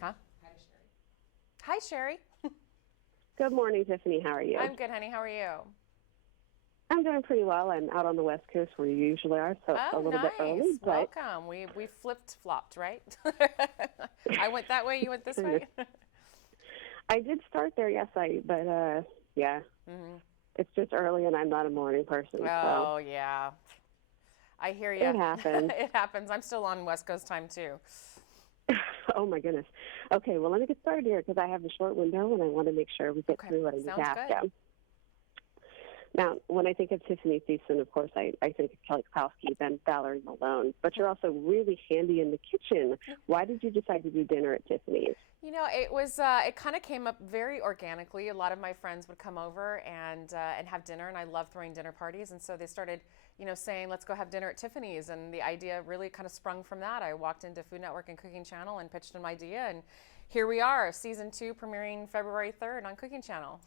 Huh? Hi, Sherry. Good morning, Tiffany. How are you? I'm good, honey. How are you? I'm doing pretty well. I'm out on the West Coast where you usually are, so it's a Oh, little bit nice. early, but Welcome. We flipped flopped, right? I went that way. You went this way. I did start there, yes, yeah, hmm it's just early and I'm not a morning person, so Oh, yeah. I hear you. it happens. It happens. I'm still on West Coast time too. Oh my goodness. Okay, well, let me get started here because I have a short window and I want to make sure we get Okay, through what I need to sounds ask good. you. Now, when I think of Tiffani Thiessen, of course, I think of Kelly Kapowski, then Valerie Malone, but you're also really handy in the kitchen. Why did you decide to do dinner at Tiffany's? It kind of came up very organically. A lot of my friends would come over and have dinner, and I love throwing dinner parties. And so they started, saying, let's go have dinner at Tiffany's. And the idea really kind of sprung from that. I walked into Food Network and Cooking Channel and pitched an idea, and here we are, season 2 premiering February 3rd on Cooking Channel.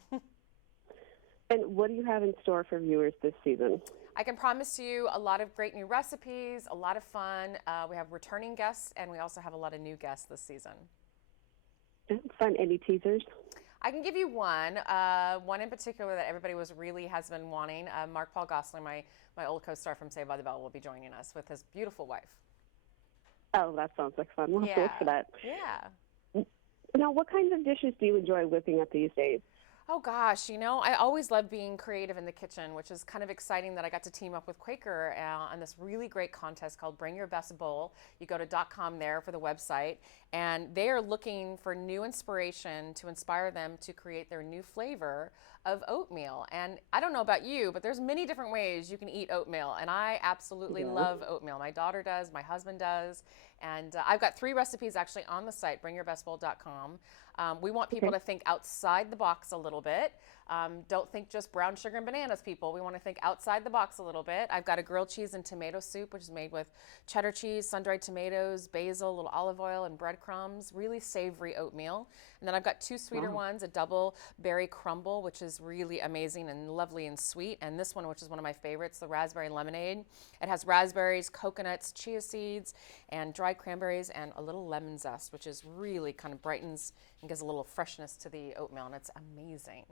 And what do you have in store for viewers this season? I can promise you a lot of great new recipes, a lot of fun. We have returning guests, and we also have a lot of new guests this season. Fun. Any teasers? I can give you one in particular that everybody has been wanting. Mark Paul Gosselaar, my old co-star from Saved by the Bell, will be joining us with his beautiful wife. Oh, that sounds like fun. We'll have to look Yeah, for that. yeah. Now, what kinds of dishes do you enjoy whipping up these days? Oh gosh, I always love being creative in the kitchen, which is kind of exciting that I got to team up with Quaker on this really great contest called Bring Your Best Bowl. You go to .com there for the website, and they are looking for new inspiration to inspire them to create their new flavor of oatmeal. And I don't know about you, but there's many different ways you can eat oatmeal, and I absolutely Yeah. love oatmeal. My daughter does, my husband does, and I've got 3 recipes actually on the site, bringyourbestbowl.com. We want people Okay. to think outside the box a little bit. Don't think just brown sugar and bananas, people. We want to think outside the box a little bit. I've got a grilled cheese and tomato soup, which is made with cheddar cheese, sun-dried tomatoes, basil, a little olive oil, and breadcrumbs. Really savory oatmeal. And then I've got 2 sweeter Wow. ones, a double berry crumble, which is really amazing and lovely and sweet. And this one, which is one of my favorites, the raspberry lemonade. It has raspberries, coconuts, chia seeds, and dried cranberries, and a little lemon zest, which is really kind of brightens and gives a little freshness to the oatmeal, and it's amazing.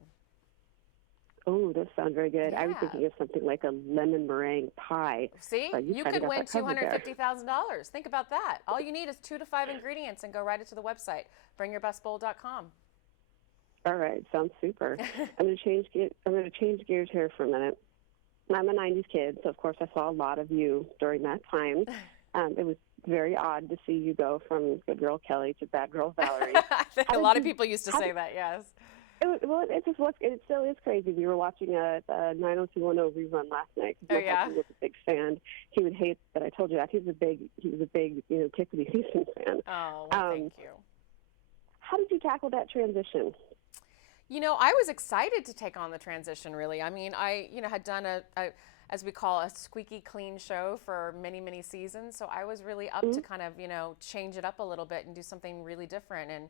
Oh, those sound very good. I was Yeah. thinking of something like a lemon meringue pie. See, So you you kind of could got win that covered there. $250,000. Think about that. All you need is 2 to 5 ingredients and go right into the website, bringyourbestbowl.com. All right, sounds super. I'm going to change gears here for a minute. I'm a '90s kid, so of course I saw a lot of you during that time. It was very odd to see you go from good girl Kelly to bad girl Valerie. I think How a did lot of you? people used to How say did, that, yes. it still is crazy. We were watching a 90210 rerun last night because Oh, my yeah? husband was a big fan. He would hate that I told you that. He was a big Tiffany Thiessen fan. Oh, well, thank Um, you. how did you tackle that transition? I was excited to take on the transition, really. I mean, had done as we call, a squeaky clean show for many, many seasons. So I was really up to Mm, kind of, change it up a little bit and do something really different. And,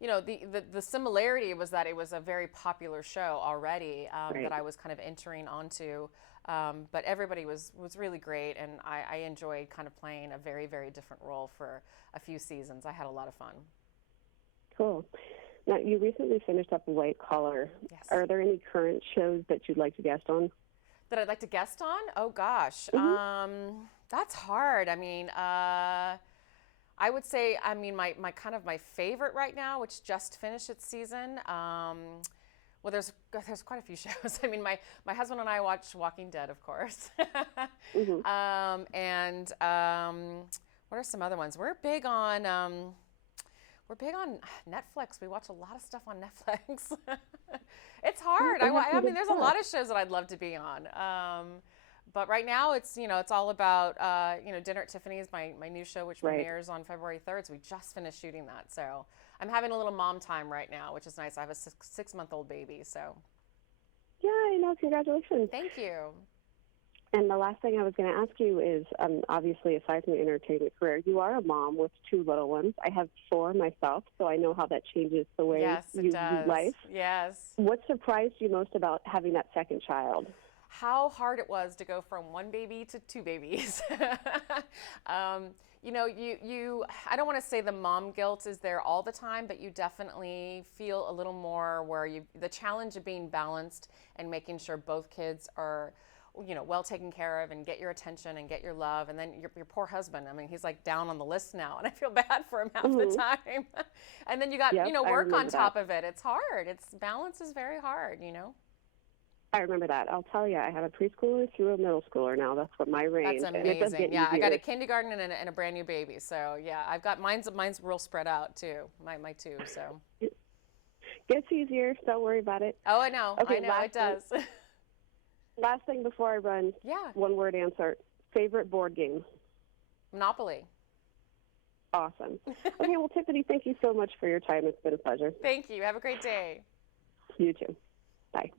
the similarity was that it was a very popular show already that right. I was kind of entering onto. But everybody was really great. And I enjoyed kind of playing a very, very different role for a few seasons. I had a lot of fun. Cool. Now, you recently finished up White Collar. Yes. Are there any current shows that you'd like to guest on? That I'd like to guest on? Oh gosh, Hmm. that's hard. I mean, I would say, I mean, my kind of my favorite right now, which just finished its season. Well, there's quite a few shows. I mean, my husband and I watch Walking Dead, of course, Hmm. and what are some other ones? We're big on Netflix. We watch a lot of stuff on Netflix. It's hard. They have I some mean, good there's a stuff. lot of shows that I'd love to be on. But right now, it's all about Dinner at Tiffany's, my new show, which Right. premieres on February 3rd. So we just finished shooting that. So I'm having a little mom time right now, which is nice. I have a 6-month-old baby. So Yeah, I know. Congratulations. thank you. And the last thing I was going to ask you is, obviously, aside from the entertainment career, you are a mom with 2 little ones. I have 4 myself, so I know how that changes the way Yes, it you view does. life. Yes. What surprised you most about having that second child? How hard it was to go from 1 baby to 2 babies. um, you know, I don't want to say the mom guilt is there all the time, but you definitely feel a little more where the challenge of being balanced and making sure both kids are, you know, well taken care of and get your attention and get your love. And then your poor husband, I mean, he's like down on the list now, and I feel bad for him half the time. And then you got, Yep, you know, I work on remember top that. of it. It's hard. Balance is very hard, you know. I remember that. I'll tell you, I have a preschooler through a middle schooler now. That's what my That's range, and it does amazing. get Yeah, I got a easier. kindergarten and a brand new baby. So yeah, I've got mine's real spread out too. My two. So. It gets easier. Don't worry about it. Oh, I know. Okay, I know it does. last thing before I run. Yeah. One word answer. Favorite board game? Monopoly. Awesome. Okay, well, Tiffany, thank you so much for your time. It's been a pleasure. Thank you. Have a great day. You too. Bye.